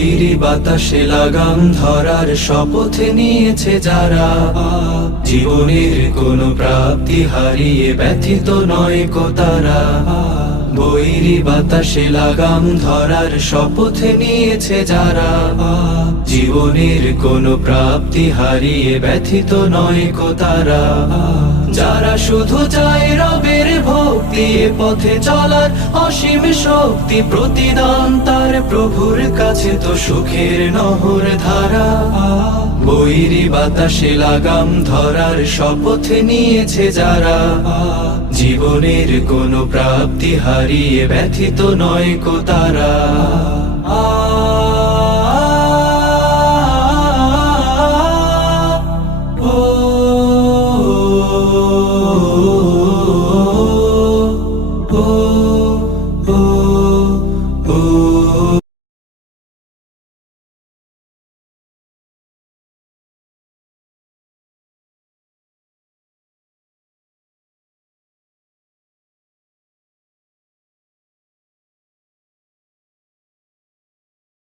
বৈরী বাতাসে লাগাম ধরার শপথ নিয়েছে যারা, জীবনের কোনো প্রাপ্তি হারিয়ে ব্যথিত নয় কো তারা। বৈরী বাতাসে লাগাম ধরার শপথ নিয়েছে যারা, জীবনের কোনো প্রাপ্তি হারিয়ে ব্যথিত নয় কো তারা। যারা শুধু চায় রবের ভক্তি, এ পথে চলার অসীম শক্তি, প্রতিদান তার প্রভুর কাছে তো সুখের নহর ধারা। বৈরী বাতাসে লাগাম ধরার শপথ নিয়েছে যারা, জীবনের কোনো প্রাপ্তি হারিয়ে ব্যথিত নয় কো তারা।